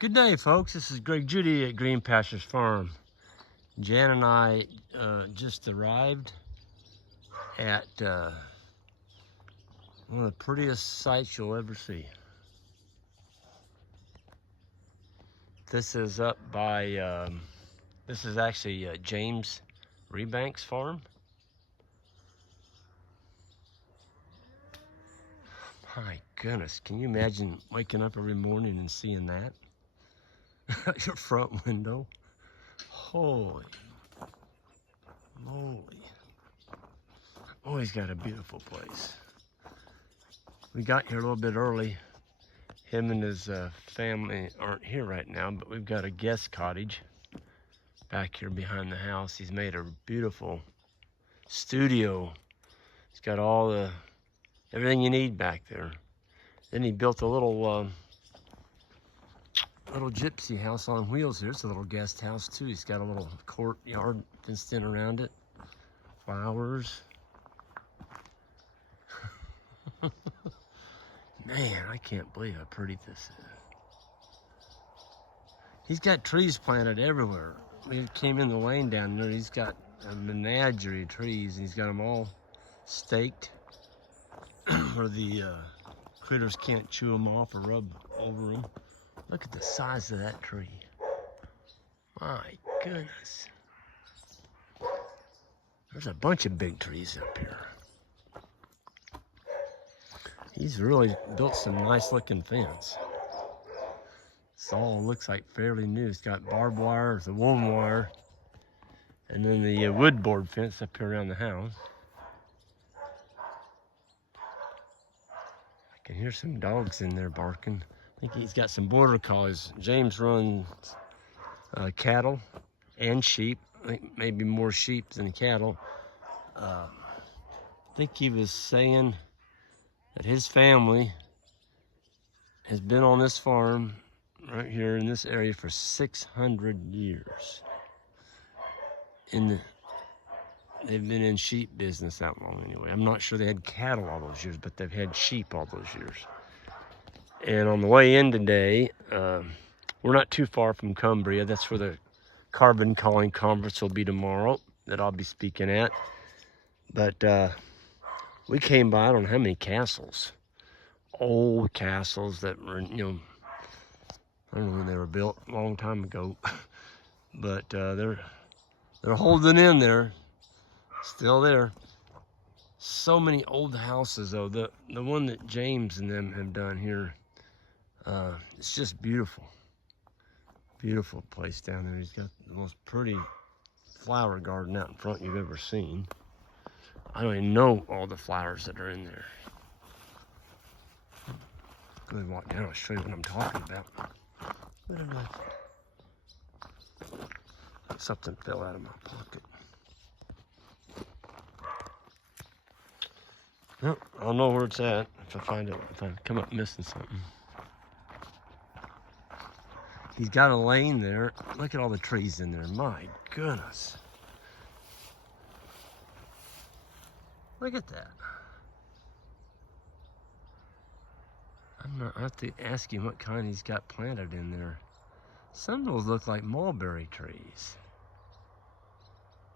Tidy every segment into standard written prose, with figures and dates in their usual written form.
Good day, folks. This is Greg Judy at Green Pastures Farm. Jan and I just arrived at one of the prettiest sights you'll ever see. This is up by, this is actually James Rebanks farm. My goodness, can you imagine waking up every morning and seeing that out your front window? Holy moly. Oh, he's got a beautiful place. We got here a little bit early. Him and his family aren't here right now, but we've got a guest cottage back here behind the house. He's made a beautiful studio. He's got everything you need back there. Then he built a little gypsy house on wheels here. It's a little guest house too. He's got a little courtyard fenced in around it. Flowers. Man, I can't believe how pretty this is. He's got trees planted everywhere. We came in the lane down there. He's got a menagerie of trees, and he's got them all staked where the critters can't chew them off or rub over them. Look at the size of that tree. My goodness. There's a bunch of big trees up here. He's really built some nice looking fence. This all looks like fairly new. It's got barbed wire, the woven wire, and then the wood board fence up here around the house. I can hear some dogs in there barking. I think he's got some border collies. James runs cattle and sheep. I think maybe more sheep than cattle. I think he was saying that his family has been on this farm right here in this area for 600 years. They've been in sheep business that long anyway. I'm not sure they had cattle all those years, but they've had sheep all those years. And on the way in today, we're not too far from Cumbria. That's where the Carbon Calling Conference will be tomorrow that I'll be speaking at. But we came by, I don't know how many castles. Old castles that were, I don't know when they were built, a long time ago. But they're holding in there, still there. So many old houses though. The one that James and them have done here, it's just beautiful. Beautiful place down there. He's got the most pretty flower garden out in front you've ever seen. I don't even know all the flowers that are in there. Go ahead and walk down, I'll show you what I'm talking about. What did something fell out of my pocket. Well, I'll know where it's at if I find it, if I come up missing something. He's got a lane there. Look at all the trees in there. My goodness. Look at that. I have to ask him what kind he's got planted in there. Some of those look like mulberry trees.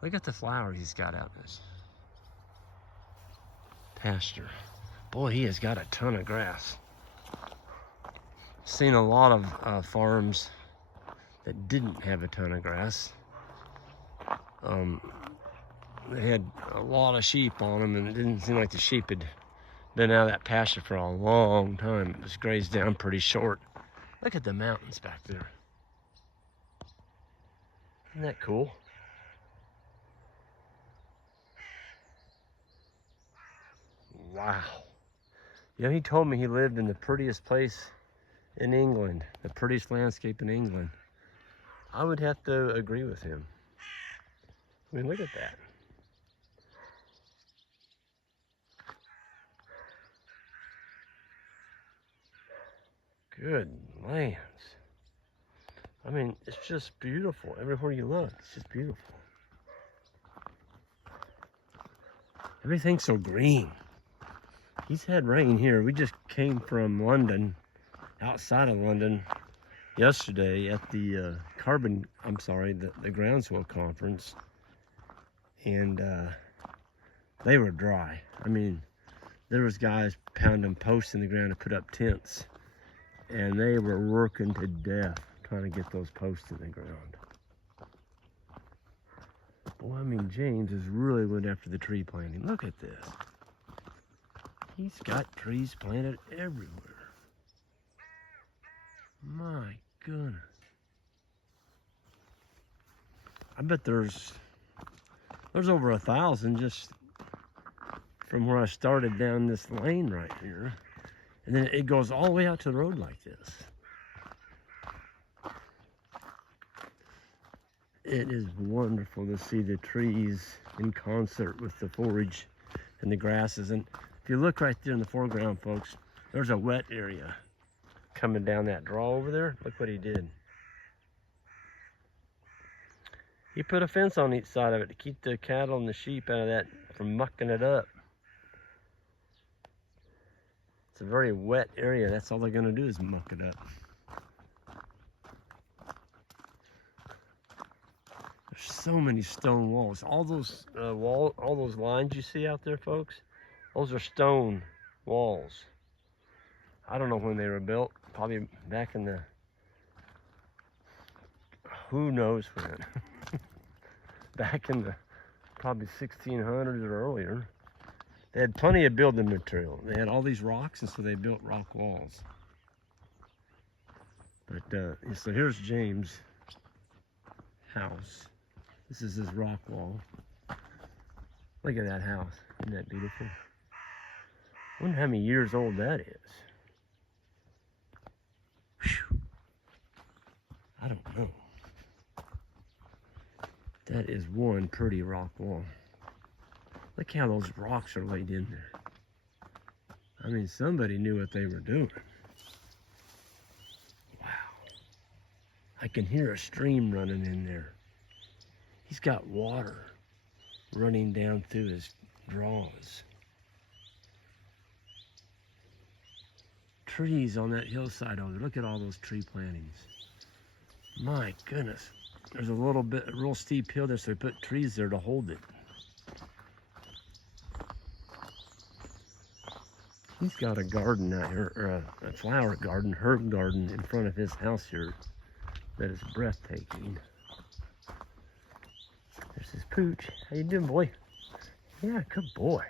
Look at the flowers he's got out in this pasture. Boy, he has got a ton of grass. Seen a lot of farms that didn't have a ton of grass. They had a lot of sheep on them, and it didn't seem like the sheep had been out of that pasture for a long time. It was grazed down pretty short. Look at the mountains back there. Isn't that cool? Wow. He told me he lived in the prettiest place in England, the prettiest landscape in England. I would have to agree with him. I mean, look at that. Good lands. I mean, it's just beautiful. Everywhere you look, it's just beautiful. Everything's so green. He's had rain here. We just came from London, outside of London, yesterday at the the groundswell conference, and they were dry. I mean, there was guys pounding posts in the ground to put up tents, and they were working to death trying to get those posts in the ground. Well, I mean, James is really went after the tree planting. Look at this. He's got trees planted everywhere. My goodness. I bet there's over 1,000 just from where I started down this lane right here. And then it goes all the way out to the road like this. It is wonderful to see the trees in concert with the foliage and the grasses. And if you look right there in the foreground, folks, there's a wet area coming down that draw over there. Look what he did. He put a fence on each side of it to keep the cattle and the sheep out of that from mucking it up. It's a very wet area. That's all they're gonna do is muck it up. There's so many stone walls. All those all those lines you see out there, folks, those are stone walls. I don't know when they were built. Probably back in the, who knows when. Back in the probably 1600s or earlier. They had plenty of building material. They had all these rocks, and so they built rock walls. But so here's James' house. This is his rock wall. Look at that house. Isn't that beautiful? I wonder how many years old that is. Whew. I don't know. That is one pretty rock wall. Look how those rocks are laid in there. I mean, somebody knew what they were doing. Wow. I can hear a stream running in there. He's got water running down through his draws. Trees on that hillside over there. Look at all those tree plantings. My goodness. There's a real steep hill there, so they put trees there to hold it. He's got a garden out here, or a flower garden, herb garden in front of his house here that is breathtaking. There's his pooch. How you doing, boy? Yeah, good boy.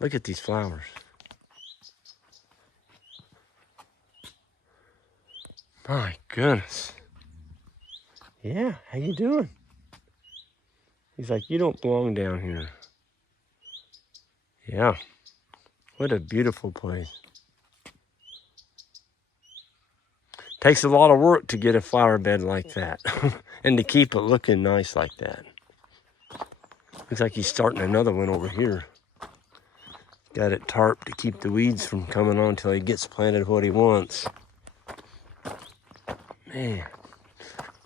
Look at these flowers. My goodness. Yeah, how you doing? He's like, you don't belong down here. Yeah, what a beautiful place. Takes a lot of work to get a flower bed like that and to keep it looking nice like that. Looks like he's starting another one over here. Got it tarped to keep the weeds from coming on until he gets planted what he wants. Man,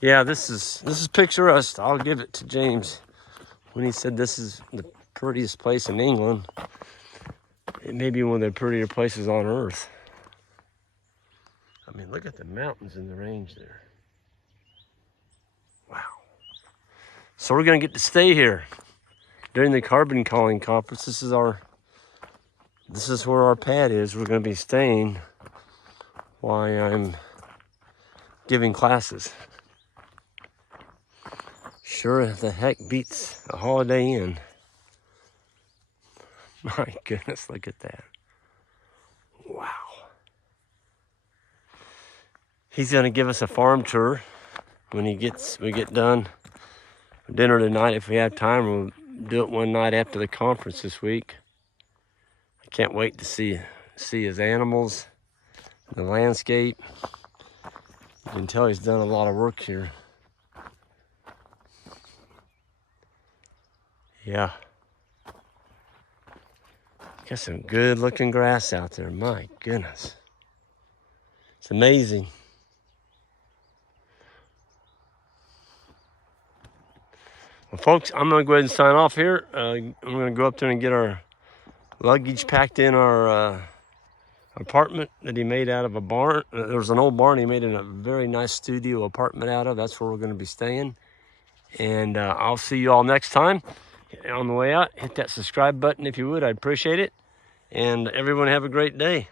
yeah, this is picturesque. I'll give it to James when he said this is the prettiest place in England. It may be one of the prettier places on earth. I mean, look at the mountains in the range there. Wow. So we're gonna get to stay here during the carbon calling conference. This is where our pad is. We're gonna be staying while I'm giving classes. Sure the heck beats a Holiday Inn. My goodness, look at that. Wow. He's gonna give us a farm tour when we get done for dinner tonight. If we have time, we'll do it one night after the conference this week. I can't wait to see his animals, the landscape. You can tell he's done a lot of work here. Yeah. Got some good looking grass out there. My goodness. It's amazing. Well, folks, I'm going to go ahead and sign off here. I'm going to go up there and get our luggage packed in our apartment that he made out of a barn. There was an old barn he made in a very nice studio apartment out of. That's where we're going to be staying. And I'll see you all next time. On the way out, hit that subscribe button if you would. I'd appreciate it. And everyone have a great day.